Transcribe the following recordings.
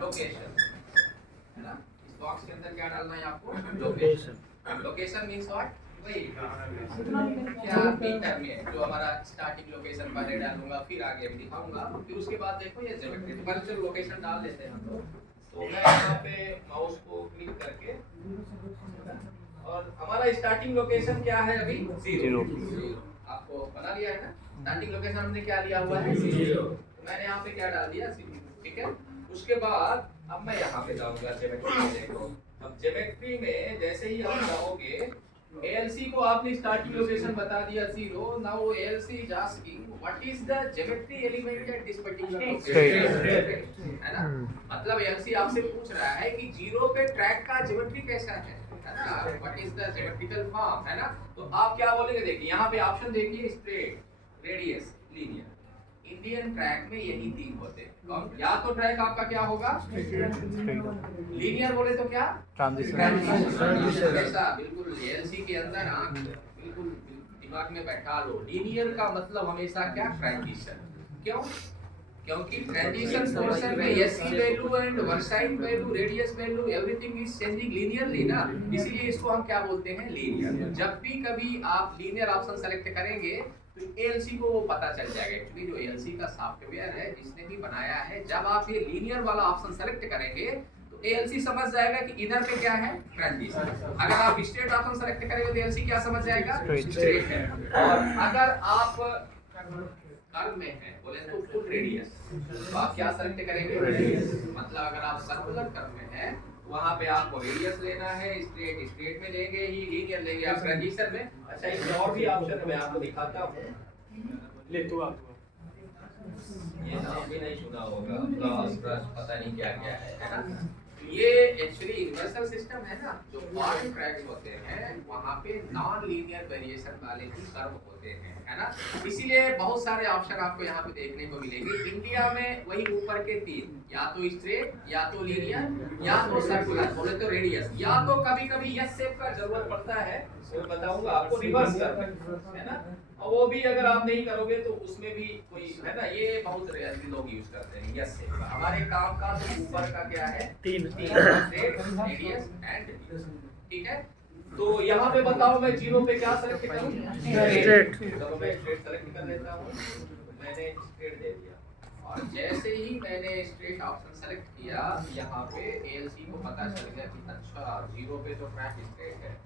Location, है ना। इस बॉक्स के अंदर क्या डालना है आपको? लोकेशन। Location means what? वही क्या मीटर में जो हमारा स्टार्टिंग लोकेशन पहले डालूंगा, फिर आगे भी दिखाऊंगा, फिर उसके बाद देखो ये ज्योमेट्री। तो पहले चलो लोकेशन डाल देते हैं हम लोग। तो मैं यहाँ पे माउस को क्लिक करके, और हमारा स्टार्टिंग लोकेशन क्या है अभी? 0। आपको बना लिया है ना स्टार्टिंग लोकेशन, हमने क्या लिया हुआ है? 0। तो मैंने यहाँ पे क्या डाल दिया? 0। ठीक है। उसके बाद अब मैं यहाँ पे जाऊंगा ज्योमेट्री में। देखो अब ज्योमेट्री में जैसे ही आप जाओगे, ALC को आपने स्टार्टिंग लोकेशन बता दिया 0। Now ALC is asking what is the geometry element at this particular location, है ना। मतलब ALC आपसे पूछ रहा है कि 0 पे ट्रैक का ज्योमेट्री कैसा है ना, what is the geometrical form, है ना। तो आप क्या बोलेंगे? देखिए यहाँ पे ऑप्शन देखिए, straight, radius, linear. Indian track में यही 3 होते हैं। या तो ट्रैक आपका क्या होगा? लीनियर बोले तो क्या? ट्रांजिशन। ऐसा बिल्कुल ALC के अंदर आंख बिल्कुल दिमाग में बैठा लो। लीनियर का मतलब हमेशा क्या? ट्रांजिशन। क्यों? क्योंकि ट्रांजिशन पोर्शन में SC value and Versailles value, radius value, everything is changing linearly ना, इसीलिए इसको हम क्या बोलते हैं? लीनियर। जब भी कभी आप लीनियर ऑप्शन सेलेक्ट करेंगे तो ALC को वो पता चल जाएगा। एक्चुअली जो ALC का सॉफ्टवेयर है, जिसने भी बनाया है, जब आप ये लीनियर वाला ऑप्शन सेलेक्ट करेंगे तो ALC समझ जाएगा कि इधर पे क्या है? ट्रांजिशन। अगर आप स्ट्रेट ऑप्शन सेलेक्ट करेंगे तो ALC क्या समझ जाएगा? स्ट्रेट है। और अगर आप कर्व में है बोले तो फुल रेडियस, तो आप क्या सेलेक्ट करेंगे? रेडियस। मतलब अगर आप सर्कुलर कर्व में है, वहां पे आपको रेडियस लेना है, स्ट्रेट में लेंगे ही, लीनियर लेंगे आप ट्रांजिशन में। अच्छा इसमें और भी ऑप्शन है, मैं आपको दिखाता हूं। ले तो आप ये नाम भी नहीं सुना होगा, क्रॉस ब्रश पता नहीं क्या क्या है ना। ये एक्चुअली यूनिवर्सल सिस्टम है ना। जो फॉर्म ट्रैक्स होते हैं वहां पे नॉन लीनियर वेरिएशन वाले ही कर्व होते हैं, है ना। इसीलिए बहुत सारे ऑप्शन आपको यहाँ पे देखने को मिलेंगे। इंडिया में वही ऊपर के 3, या तो स्ट्रेट, या तो लीनियर, या तो सर्कुलर बोले तो रेडियस, या तो कभी कभी एस शेप का जरूरत पड़ता है, वो बताऊंगा आपको, रिवर्स कर्व, है ना। और वो भी अगर आप नहीं करोगे तो उसमें भी कोई, है ना, ये बहुत रेयरली लोग यूज करते हैं यस शेप का। हमारे काम का तो ऊपर का क्या है? 3 स्ट्रेट, रेडियस एंड, ठीक है। तो यहाँ पे बताओ मैं 0 पे क्या सेलेक्ट करूं? स्ट्रेट। चलो मैं स्ट्रेट सेलेक्ट कर लेता हूँ। मैंने स्ट्रेट दे दिया, और जैसे ही मैंने स्ट्रेट ऑप्शन सेलेक्ट किया, यहाँ पे ALC को पता चल गया कि अच्छा 0 पे तो ट्रैक स्ट्रेट है।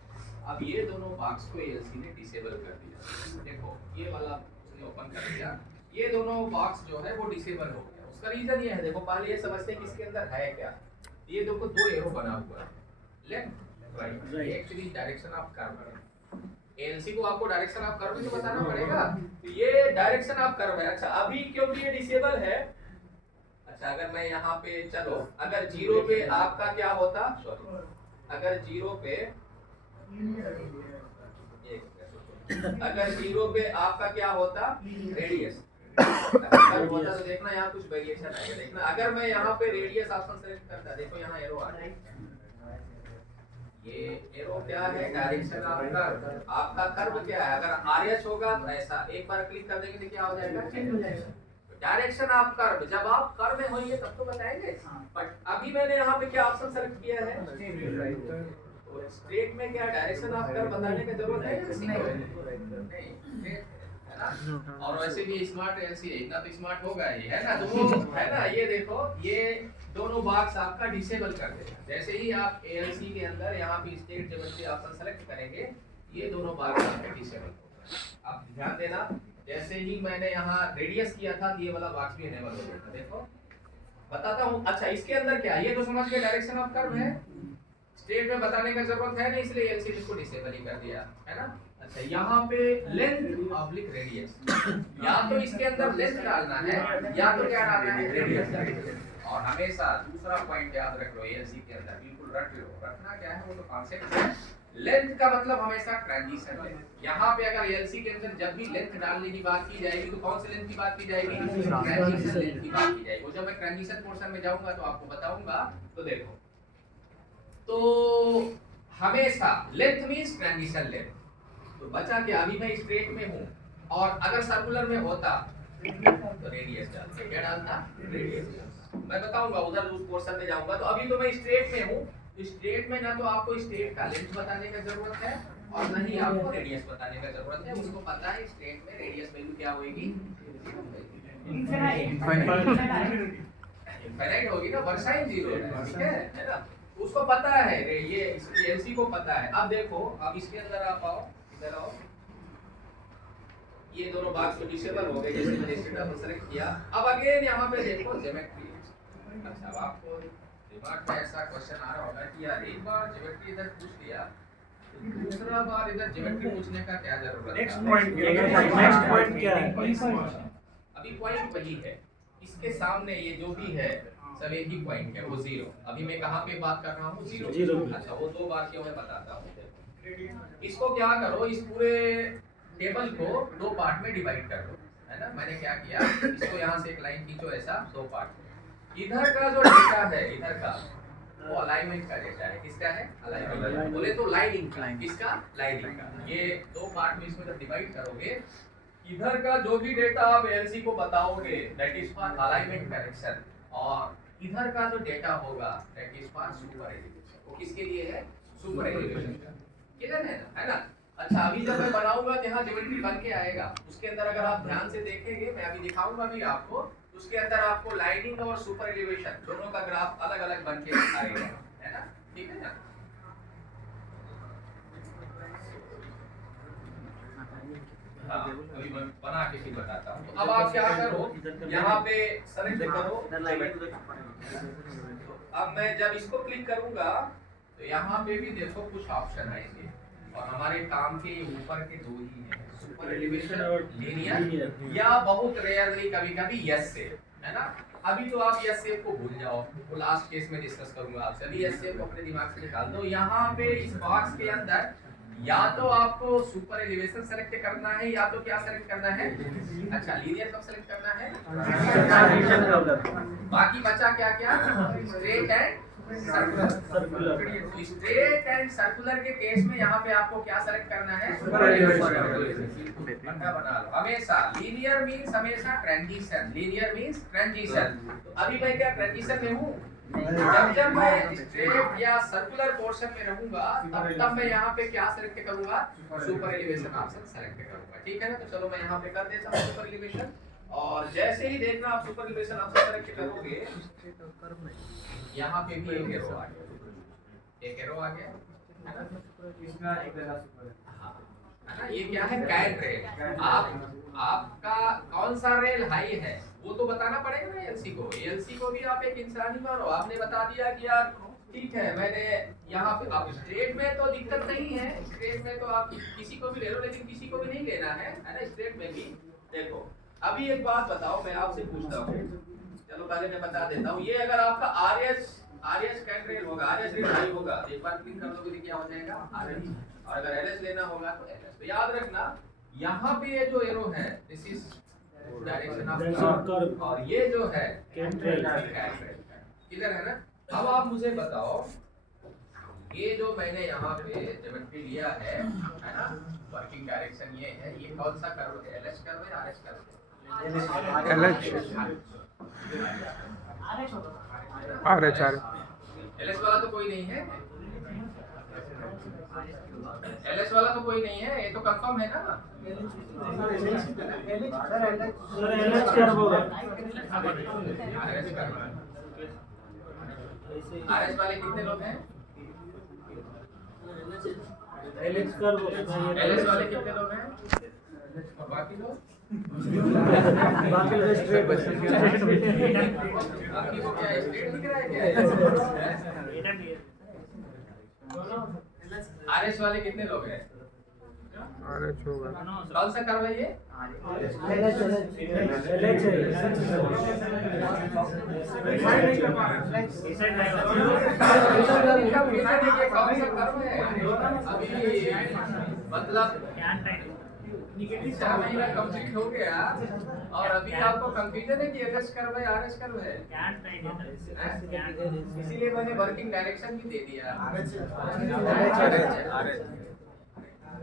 अब ये दोनों बॉक्स को ALC ने डिसेबल कर दिया। देखो ये वाला उसने ओपन कर दिया, ये दोनों बॉक्स जो है वो डिसेबल हो गया। उसका रीजन ये है, देखो पहले ये समझते हैं कि इसके अंदर है क्या। ये देखो 2 एरो बना हुआ है, left right, actually direction of curve है। ALC को आपको डायरेक्शन ऑफ कर्व तो बताना पड़ेगा, तो ये डायरेक्शन ऑफ कर्व है। अच्छा अभी क्योंकि ये डिसेबल है, अच्छा अगर मैं यहाँ पे, चलो अगर 0 पे आपका क्या होता, सॉरी अगर 0 पे, अगर 0 पे आपका क्या होता? रेडियस। अगर होता तो देखना यहाँ कुछ वेरिएशन आएगा। देखना अगर मैं यहाँ पे रेडियस ऑप्शन सेलेक्ट करता, देखो यहाँ एरो आ रहा है। ये एरो क्या है? Direction of curve. आपका कर्व क्या है? अगर RS होगा तो ऐसा, एक बार क्लिक कर देंगे तो क्या हो जाएगा? चेंज हो जाएगा। डायरेक्शन ऑफ कर्व जब आप कर्व में होंगे तब तो बताएंगे, बट अभी मैंने यहाँ पे क्या ऑप्शन सेलेक्ट किया है? स्ट्रेट में क्या डायरेक्शन ऑफ कर्व बताने की जरूरत है? नहीं, है ना। और वैसे भी स्मार्ट ALC है, इतना तो स्मार्ट होगा ही, है ना। तो है ना, ये देखो ये दोनों बॉक्स आपका डिसेबल कर देगा। जैसे ही आप ALC के अंदर यहाँ पे स्ट्रेट ज्योमेट्री ऑप्शन सेलेक्ट करेंगे, ये दोनों बॉक्स आपके डिसेबल होगा। आप ध्यान देना, जैसे ही मैंने यहाँ रेडियस किया था तो ये वाला बॉक्स भी इनेबल हो गया था। देखो बताता हूँ। अच्छा इसके अंदर क्या, ये तो समझ गए डायरेक्शन ऑफ कर्व है, स्ट्रेट में बताने का जरूरत है नहीं, इसलिए ALC इसको डिसेबल ही कर दिया, है ना। अच्छा यहाँ पे लेंथ ऑब्लिक रेडियस, या तो इसके अंदर लेंथ डालना है या तो क्या डालना है? रेडियस। और हमेशा दूसरा पॉइंट याद रख लो ALC के अंदर, बिल्कुल रख लो, रखना क्या है वो तो कॉन्सेप्ट है। लेंथ का मतलब हमेशा ट्रांजिशन है। यहाँ पे अगर ALC के अंदर जब भी लेंथ डालने की बात की जाएगी तो कौन से लेंथ की बात की जाएगी? ट्रांजिशन लेंथ की बात की जाएगी। वो जब मैं ट्रांजिशन पोर्शन में जाऊंगा तो आपको बताऊंगा। तो देखो, तो हमेशा लेंथ मींस ट्रांजिशन लेंथ। तो बचा क्या? अभी मैं स्ट्रेट में हूँ, और अगर सर्कुलर में होता तो रेडियस डालता। क्या डालता? रेडियस। मैं बताऊंगा उधर उस पोर्शन में जाऊंगा। तो अभी तो मैं स्ट्रेट में हूँ, स्ट्रेट में ना तो आपको स्ट्रेट का लेंथ बताने का जरूरत है और न ही आपको रेडियस बताने का जरूरत है। उसको पता है स्ट्रेट में रेडियस वैल्यू क्या होगी, इनफाइनाइट होगी ना, वर्साइन जीरो है, ठीक है ना। उसको पता है, ये एलसी को पता है। अब देखो, अब इसके अंदर आप आओ, इधर आओ, ये दोनों भाग डिसेबल हो गए जैसे मैंने स्टेटस सेलेक्ट किया। अब अगेन यहाँ पे देखो ज्योमेट्री। अच्छा, अब आपको दिमाग में ऐसा क्वेश्चन आ रहा होगा कि यार एक बार ज्योमेट्री इधर पूछ लिया, दूसरा बार इधर ज्योमेट्री पूछने का क्या जरूरत है। नेक्स्ट पॉइंट क्या है? अभी पॉइंट वही है, इसके सामने ये जो भी है सब एक ही पॉइंट है, वो जीरो। अभी मैं कहाँ पे बात कर रहा हूँ, जीरो। अच्छा, वो दो बार क्यों मैं बताता हूँ। इसको क्या करो, इस पूरे टेबल को दो पार्ट में डिवाइड कर दो, है ना। मैंने क्या किया, इसको यहाँ से एक लाइन खींचो ऐसा, दो पार्ट में। इधर का जो डेटा है, इधर का वो अलाइनमेंट का डेटा है। किसका है? अलाइनमेंट। बोले तो लाइनिंग का। किसका? लाइनिंग का। ये दो पार्ट में इसको जब डिवाइड करोगे, इधर का जो भी डेटा आप एलसी को बताओगे that is for alignment correction, और इधर का जो डेटा होगा that is for super elevation. वो किसके लिए है? सुपर एलिवेशन का। क्लियर है ना। अच्छा, अभी जब मैं बनाऊंगा तो यहाँ ज्योमेट्री बन के आएगा। उसके अंदर अगर आप ध्यान से देखेंगे, मैं अभी दिखाऊंगा भी आपको, उसके अंदर आपको लाइनिंग और सुपर एलिवेशन दोनों का ग्राफ अलग अलग बन के आएगा, है ना। ठीक है ना। हाँ, अभी मैं बना के फिर बताता हूँ। तो अब आप क्या करो, यहाँ पे सेलेक्ट करो। अब मैं जब इसको क्लिक करूंगा तो यहाँ पे भी देखो कुछ ऑप्शन आएंगे, और हमारे काम के ऊपर के दो ही हैं, सुपर एलिवेशन और लीनियर, या बहुत रेयरली कभी कभी यस से, है ना। अभी तो आप यस सेप को भूल जाओ, वो लास्ट केस में डिस्कस करूंगा आपसे। अभी यस सेप को अपने दिमाग से निकाल दो। यहाँ पे इस बॉक्स के अंदर या तो आपको सुपर एलिवेशन सेलेक्ट करना है, या तो क्या सेलेक्ट करना है। अच्छा, लीनियर कब सेलेक्ट करना है? बाकी बचा क्या क्या? Straight and circular. तो स्ट्रेट एंड सर्कुलर के केस में यहाँ पे आपको क्या सेलेक्ट करना है? Super elevation. बना लो हमेशा। लीनियर मींस हमेशा ट्रांजिशन, लीनियर मींस ट्रांजिशन। तो अभी मैं क्या ट्रांजिशन में हूँ? जब मैं स्ट्रेट या सर्कुलर पोर्शन में रहूंगा तब मैं यहाँ पे क्या सेलेक्ट करूंगा? सुपर एलिवेशन ऑप्शन सेलेक्ट करूंगा। ठीक है ना। तो चलो मैं यहाँ पे कर देता हूँ सुपर एलिवेशन, और जैसे ही देखना आप सुपर एलिवेशन ऑप्शन सेलेक्ट करोगे, यहाँ पे भी एक एरो आ गया, एक एरो आ गया, है ना। इसका एक जगह सुपर हाँ, है ना। ये क्या है? Cat rail. आपका कौन सा रेल हाई है वो तो बताना पड़ेगा ना एलसी को। एलसी को भी आप एक इंसान ही मानो। आपने बता दिया कि यार ठीक है, मैंने यहाँ पे, आप स्ट्रेट में तो दिक्कत नहीं है, स्ट्रेट में तो आप किसी को भी ले लो, लेकिन किसी को भी नहीं लेना है ना। स्ट्रेट में भी देखो। अभी एक बात बताओ, मैं आपसे पूछता हूँ, चलो पहले मैं बता देता हूँ। ये अगर आपका आरएस कैट रेल होगा, आरएस रेल हाई होगा, एक बार क्लिक कर दोगे तो क्या हो जाएगा? आरएस। और अगर एलएस लेना होगा तो एलएस। तो याद रखना, यहाँ पे ये जो एरो है this is direction of curve, और ये जो है कैट रेल। क्लियर है ना। अब आप मुझे बताओ, ये जो मैंने यहाँ पे ज्योमेट्री लिया है ना, वर्किंग डायरेक्शन ये है, ये कौन सा कर्व है? एलएस कर्व है, आरएस कर्व है? एलएस वाला तो कोई नहीं है, एलएस वाला तो कोई नहीं है, ये तो कंफर्म है ना। आरएस वाले कितने लोग हैं? एलएस वाले कितने लोग हैं? और बाकी लोग? बाकी को क्या स्ट्रेट दिख रहा है क्या? आरएस वाले कितने लोग हैं? आरएस होगा। कौन सा कर्व है ये? मतलब कंप्लीट हो गया और अभी आपको कंफ्यूजन है कि एलएस कर्व है, आरएस कर्व है। इसीलिए मैंने वर्किंग डायरेक्शन भी दे दिया।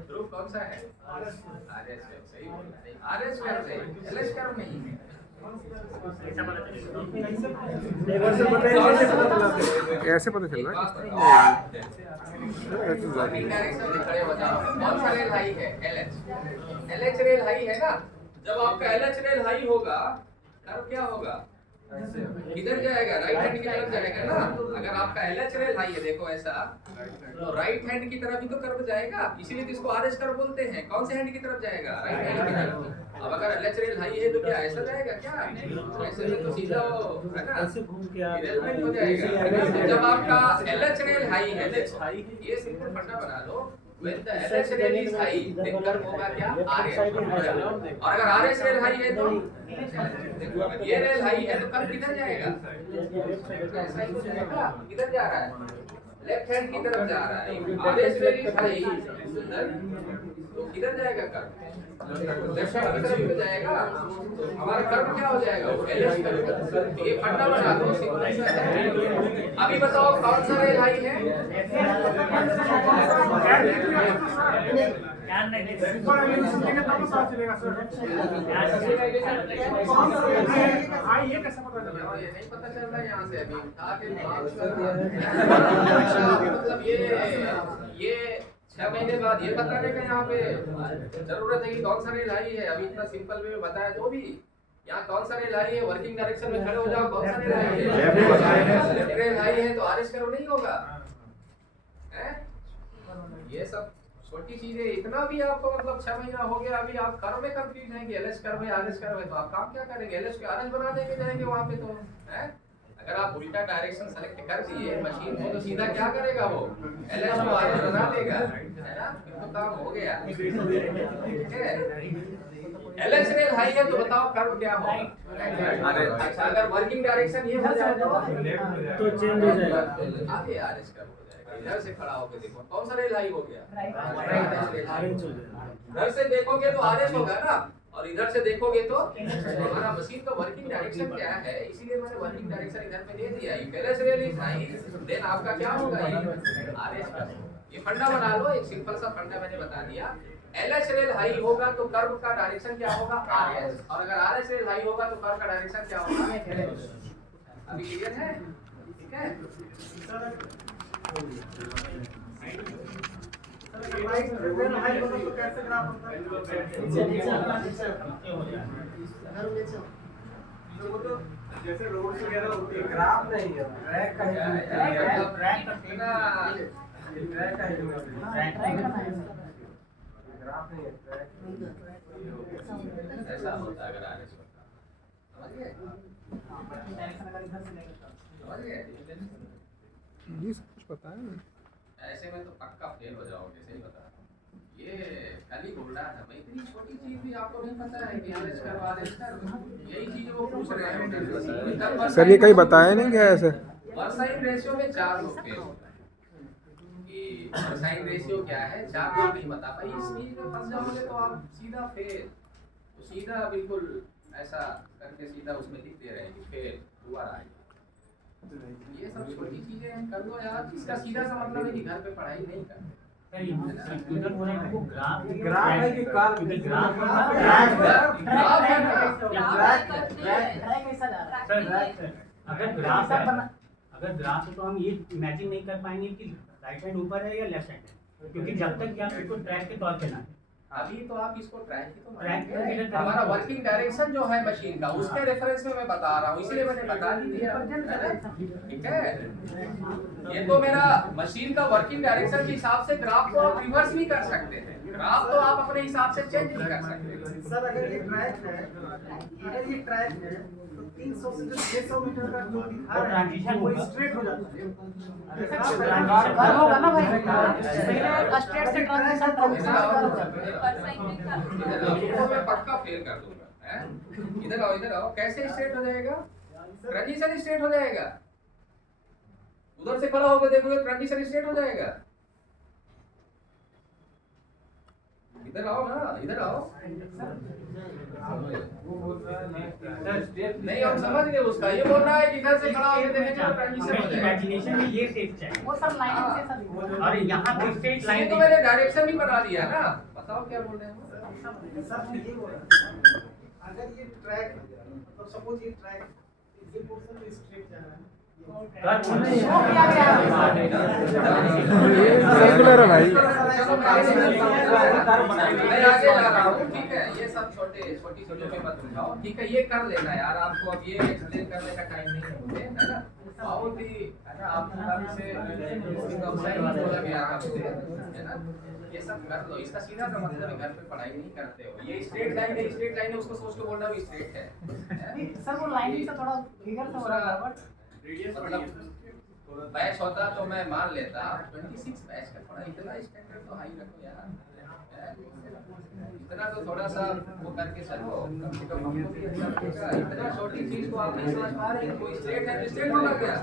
ध्रुव कौन सा है? आरएस। सही बोल रहा है, आरएस कर्व है, एलएस कर्व नहीं है। कैसे पता चल रहा है? वर्किंग डायरेक्शन में खड़े हो जाओ। कौन सा रेल हाई है? LH। LH रेल हाई है ना। जब आपका LH रेल हाई होगा तब क्या होगा? किधर जाएगा? राइट हैंड की तरफ जाएगा ना। अगर आपका LH रेल हाई है, देखो ऐसा, तो राइट हैंड की तरफ ही तो कर्व जाएगा, इसीलिए तो इसको RS कर्व बोलते हैं। कौन से हैंड की तरफ जाएगा? राइट हैंड की तरफ। अब अगर LH रेल हाई है तो क्या ऐसा जाएगा क्या? ऐसे में तो सीधा वो है ना, डिरेलमेंट हो जाएगा। जब आपका LH रेल हाई है, देखो ये सिंपल फंडा बना लो, when the LH rail is high, then curve होगा क्या? RS। और अगर RS रेल हाई है तो देखो, अगर ये रेल हाई है तो कर्व किधर जाएगा? ऐसा ही तो जाएगा। किधर जा रहा है? लेफ्ट हैंड की तरफ जा रहा है। RS रेल इज हाई तो किधर जाएगा कर्व? लेफ्ट हैंड की तरफ तो जाएगा। हमारा कर्व क्या हो जाएगा? LH curve. ये फंडा बना दो, सिंपल सा है। अभी बताओ कौन सा रेल हाई है? ये नहीं पता चल रहा है यहाँ से अभी उठा के मतलब ये 6 महीने बाद ये बताने का यहाँ पे जरूरत है कि कौन सा रेल हाई है। अभी इतना सिंपल वे में बताया जो भी, यहाँ कौन सा रेल हाई है? वर्किंग डायरेक्शन में खड़े हो जाओ, कौन सा रेल हाई है? लेफ्ट रेल हाई है तो RS कर्व नहीं होगा है? ये सब छोटी चीजें, इतना भी आपको मतलब 6 महीना हो गया, अभी आप कर्व में कंफ्यूज हैं कि LH कर्व है RS कर्व है, तो आप काम क्या करेंगे? LH को RS बना देंगे, जाएंगे वहां पे तो है। अगर आप उल्टा डायरेक्शन सेलेक्ट कर दिए मशीन को तो सीधा क्या करेगा वो? LH को RS बना देगा, है ना? फिर तो काम हो गया। ठीक है, LH रेल हाई है तो बताओ कर्व क्या होगा? अच्छा, अगर वर्किंग डायरेक्शन ये हो जाए तो चेंज हो जाएगा। आगे RS कर्व हो जाएगा। इधर से खड़ा होकर देखो कौन सा रेल हाई हो गया? इधर से देखोगे तो RS होगा ना, और इधर से देखोगे तो हमारा मशीन का वर्किंग डायरेक्शन क्या है, इसीलिए मैंने वर्किंग डायरेक्शन इधर पे दे दिया। LH rail is high, then आपका क्या होगा? RS curve. ये फंडा बना लो, एक सिंपल सा फंडा मैंने बता दिया। LH रेल हाई होगा तो कर्व का डायरेक्शन क्या होगा? RS। और अगर RS रेल हाई होगा तो कर्व का डायरेक्शन क्या होगा? LH। अभी क्लियर है? ठीक है। जैसे रोड वगैरह होती है, ग्राफ नहीं है, ट्रैक का ऐसा होता है अगर RS होता। समझ गए? ये सब कुछ पता है। ऐसे में तो पक्का फेल हो जाओगे, सही बता रहा हूँ। ये खाली उल्टा है भाई, इतनी छोटी चीज भी आपको नहीं पता है कि RS कर्व RS कर्व, यही चीज वो पूछ रहे हैं। सर ये कहीं बताया नहीं गया ऐसे? वर्साइन रेशियो में 4 लोग फेल होता है कि वर्साइन रेशियो क्या है, 4 लोग नहीं बता पाई। इस चीज में फंस जाओगे तो आप सीधा फेल, तो सीधा बिल्कुल ऐसा करके सीधा उसमें लिख दे रहे हैं कि फेल हुआ है। ये सब छोटी चीजें हम कर लो यार, इसका सीधा सा मतलब है कि घर पे पढ़ाई नहीं करते। ग्राफ है कि कार अगर ग्राफ है तो हम ये इमेजिन नहीं कर पाएंगे कि राइट हैंड ऊपर है या लेफ्ट हैंड है, क्योंकि जब तक कि आप इसको ट्रैक के तौर पे ना अभी तो आप इसको ट्रैक ही तो ट्रैक मानेंगे। हमारा वर्किंग डायरेक्शन जो है मशीन का, उसके रेफरेंस में मैं बता रहा हूँ, इसलिए मैंने बता ही दिया, है ना? ठीक है, ये तो मेरा मशीन का वर्किंग डायरेक्शन के हिसाब से ग्राफ को आप रिवर्स भी कर सकते हैं। ग्राफ तो आप अपने हिसाब से चेंज भी कर सकते हैं। सर अगर ये ट्रैक है, अगर ये ट्रैक है तो 300 से 600 मीटर का जो दिखा रहा है वो स्ट्रेट हो जाता है। होगा ना भाई, स्ट्रेट से ट्रांजिशन मैं पक्का फेल कर दूंगा, हैं? इधर आओ, कैसे स्ट्रेट हो जाएगा? ट्रांजिशन स्ट्रेट हो जाएगा। उधर से खड़ा होकर देखोगे ट्रांजिशन स्ट्रेट हो जाएगा। इधर आओ ना, इधर आओ। नहीं हम समझ गए उसका, ये बोल रहा है कि इधर से खड़ा होकर देखेंगे तो ट्रांजिशन हो जाएगा। इमेजिनेशन में ये स्टेप चाहिए वो सब लाइन से सब और यहाँ पे स्ट्रेट ये लाइन तो मैंने डायरेक्शन भी बना दिया ना, बताओ क्या बोल रहे हैं? अगर ये ट्रैक मतलब सपोज ये ट्रैक ये पोर्शन में स्ट्रेट जा रहा है रेगुलर है भाई। चलो मैं आगे जा रहा हूँ, ठीक है। ये सब छोटी चीजों पे मत उलझाओ, ठीक है। ये कर लेना यार, आपको अब ये एक्सप्लेन करने का टाइम नहीं है मुझे, है ना। बहुत ही है ना, आप आराम से बोला गया आपसे, है ना। ये सब कर लो, इसका सीधा सा मतलब है घर पे पढ़ाई नहीं करते हो। ये स्ट्रेट लाइन है, उसको सोच के बोलना भी स्ट्रेट है। सर वो लाइनिंग से थोड़ा फिगर से हो रहा है बट मतलब बैच होता तो मैं मान लेता 26 बैच का थोड़ा इतना स्टैंडर्ड तो हाई रखो यार, इतना तो थोड़ा सा वो करके चलो, कम से कम हमको भी अच्छा लगेगा। इतना छोटी चीज को आप नहीं समझ पा रहे, कोई स्ट्रेट है तो स्ट्रेट होगा क्या,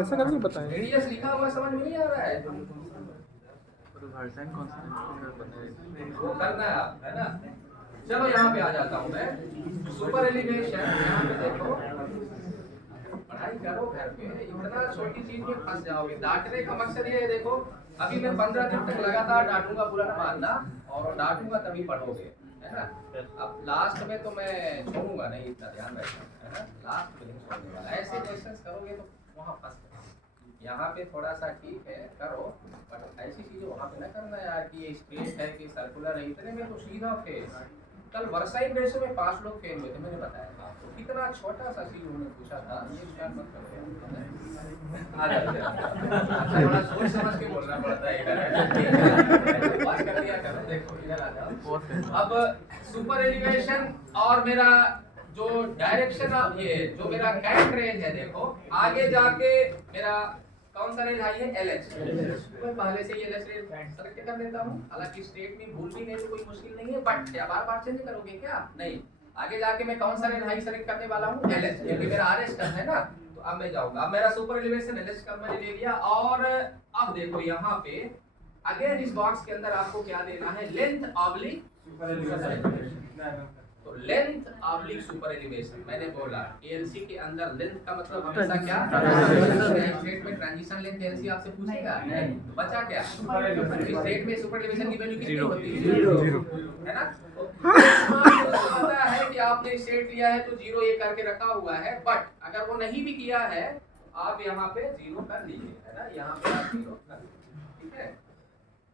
ऐसा करके बताएं। रेडियस लिखा हुआ समझ में नहीं आ रहा है, वो करना है आप, है ना। चलो यहाँ पे आ जाता हूँ मैं, सुपर एलिवेशन। यहाँ पे देखो, पढ़ाई करो घर पे, इतना छोटी चीज में फंस जाओगे। डांटने का मकसद ये है, देखो अभी मैं 15 दिन तक लगातार डांटूंगा, बुलट मारना, और डांटूंगा तभी पढ़ोगे, है ना। अब लास्ट में तो मैं छोड़ूंगा नहीं, इतना ध्यान रखना, है ना। लास्ट में नहीं छोड़ने वाला, ऐसे क्वेश्चंस करोगे तो वहाँ फंस जाओगे। यहाँ पे थोड़ा सा ठीक है करो, बट ऐसी चीजें वहाँ पे ना करना यार कि ये स्ट्रेट है कि सर्कुलर है, इतने में तो सीधा फेल। कल वर्साइल रेशो में 5 लोग फेल हुए थे, मैंने बताया था आपको। कितना छोटा सा चीज उन्होंने पूछा था, ये विचार मत करो। आ जाते हैं, बड़ा सोच समझ के बोलना पड़ता है इधर, बात कर लिया करो। देखो इधर आ जाओ। अब सुपर एलिवेशन और मेरा जो डायरेक्शन ऑफ ये जो मेरा कैट रेंज है, देखो आगे जाके मेरा कौन सा रेंज आई है, LH। मैं पहले से ही LH रेंज सेलेक्ट कर लेता हूँ, हालांकि स्टेट में भूल भी नहीं तो कोई मुश्किल नहीं है, बट क्या बार-बार चेंज करोगे क्या, नहीं। आगे जाके मैं कौन सा रेंज हाई सेलेक्ट करने वाला हूँ, LH, क्योंकि मेरा RS टर्म है ना। तो अब मैं जाऊंगा, अब मेरा सुपर एलिवेशन LH का मैंने ले लिया, और अब देखो यहाँ पे अगेन इस बॉक्स के अंदर आपको क्या देना है, लेंथ ऑब्लिक सुपर एलिवेशन। तो लेंथ ऑब्लिक सुपर एलिवेशन मैंने बोला, ALC के अंदर लेंथ का मतलब हमेशा क्या, स्टेट में ट्रांजिशन लेंथ ALC आपसे पूछेगा नहीं, तो बचा क्या, स्टेट में सुपर एलिवेशन की वैल्यू कितनी होती है, 0, है ना। तो पता है कि आपने स्टेट लिया है तो 0 ये करके रखा हुआ है, बट अगर वो नहीं भी किया है आप यहाँ पे 0 कर लीजिए, है ना। यहाँ पे आप 0 कर लीजिए, ठीक है।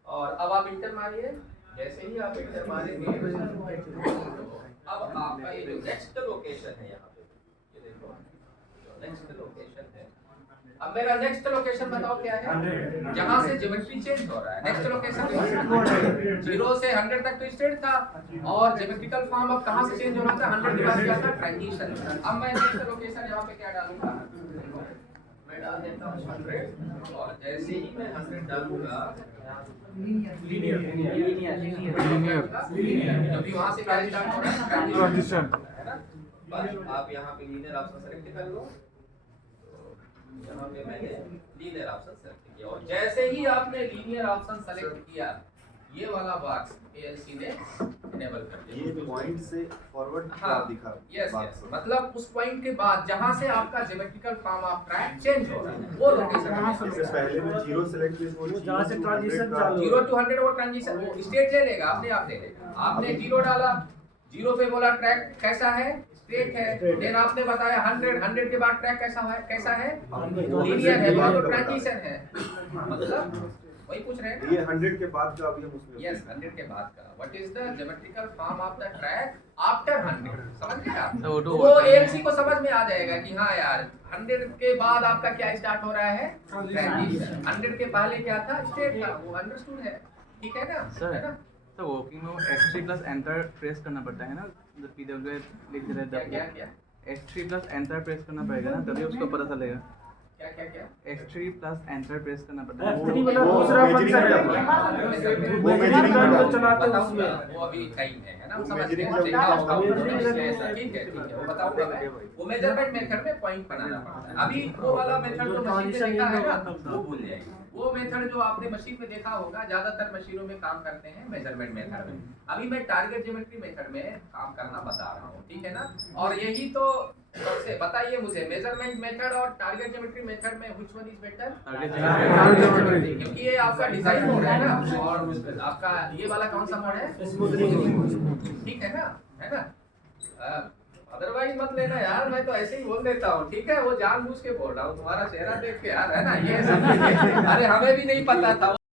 और अब आप इंटर मारिए, जैसे ही आप इंटर मारेंगे अब आपका ये जो नेक्स्ट लोकेशन है, यहाँ पे ये देखो जो नेक्स्ट लोकेशन है। अब मेरा नेक्स्ट लोकेशन बताओ क्या है, जहाँ से ज्योमेट्री चेंज हो रहा है। नेक्स्ट लोकेशन 0 से 100 तक तो स्ट्रेट था, और ज्योमेट्रिकल फॉर्म अब कहाँ से चेंज हो रहा था, 100 के बाद क्या था, ट्रांजिशन। अब मैं नेक्स्ट लोकेशन यहाँ पे क्या डालूंगा, मैं डाल देता हूँ 100, और जैसे ही मैं 100 डालूंगा लीनियर, क्योंकि वहाँ से क्या स्टार्ट हो रहा है, ट्रांजिशन, है ना। बस आप यहाँ पे लीनियर ऑप्शन सेलेक्ट कर लो, यहाँ पे मैंने लीनियर ऑप्शन सेलेक्ट किया, और जैसे ही आपने लीनियर ऑप्शन सेलेक्ट किया, ये वाला बॉक्स ALC ने इनेबल कर दिया। ये पॉइंट से फॉरवर्ड हाँ, दिखा, यस, मतलब उस पॉइंट के बाद जहाँ से आपका geometrical form of track change हो रहा है, वो लोकेशन। इससे पहले में 0 सेलेक्ट किया, वो जहाँ से ट्रांजिशन चालू 0 to 100 वो ट्रांजिशन वो स्टेट ले लेगा, अपने आप ले लेगा। आपने 0 डाला, 0 पे बोला ट्रैक कैसा है, स्ट्रेट है। देन आपने बताया 100 के बाद ट्रैक कैसा है, लीनियर है, वो तो ट्रांजिशन है, मतलब वही पूछ रहे हैं। ये 100 के बाद का अभी हम उसमें यस, 100 के बाद का what is the geometrical form of the track after 100, समझ गए आप। तो वो ALC को समझ में आ जाएगा कि हाँ यार 100 के बाद आपका क्या स्टार्ट हो रहा है, ट्रांजिशन। 100 के पहले क्या था, स्ट्रेट था, वो अंडरस्टूड है, ठीक है ना, है ना। तो वर्किंग में F3 प्लस एंटर प्रेस करना पड़ता है ना, जब PWA लिख रहे क्या क्या F3 प्लस एंटर प्रेस करना पड़ेगा ना, तभी उसको पता चलेगा। क्या क्या क्या F3 प्लस एंटर प्रेस करना पड़ता है। F3 वाला दूसरा फंक्शन है, वो मेजरिंग को चलाते हैं उसमें, वो अभी टाइम है ना, हम समझ गए। ठीक है, वो बताऊंगा मैं। वो मेजरमेंट मेथड में पॉइंट बनाना पड़ता है। अभी वो वाला मेथड जो मशीन पे देखा है ना, वो भूल जाएगी, वो मेथड जो आपने मशीन में देखा होगा, ज्यादातर मशीनों में काम करते हैं मेजरमेंट मेथड में। अभी मैं टारगेट ज्योमेट्री मेथड में काम करना बता रहा हूँ, ठीक है ना। और यही तो सबसे बताइए मुझे, मेजरमेंट मेथड और टारगेट ज्योमेट्री मेथड में व्हिच वन इज बेटर? क्योंकि ये आपका डिजाइन मोड है ना, और आपका ये वाला कौन सा मोड है? ठीक है ना, है ना। अदरवाइज मत लेना यार, मैं तो ऐसे ही बोल देता हूँ, ठीक है। वो जानबूझ के बोल रहा हूँ, तुम्हारा चेहरा देख के यार, है ना, ये सब अरे हमें भी नहीं पता था।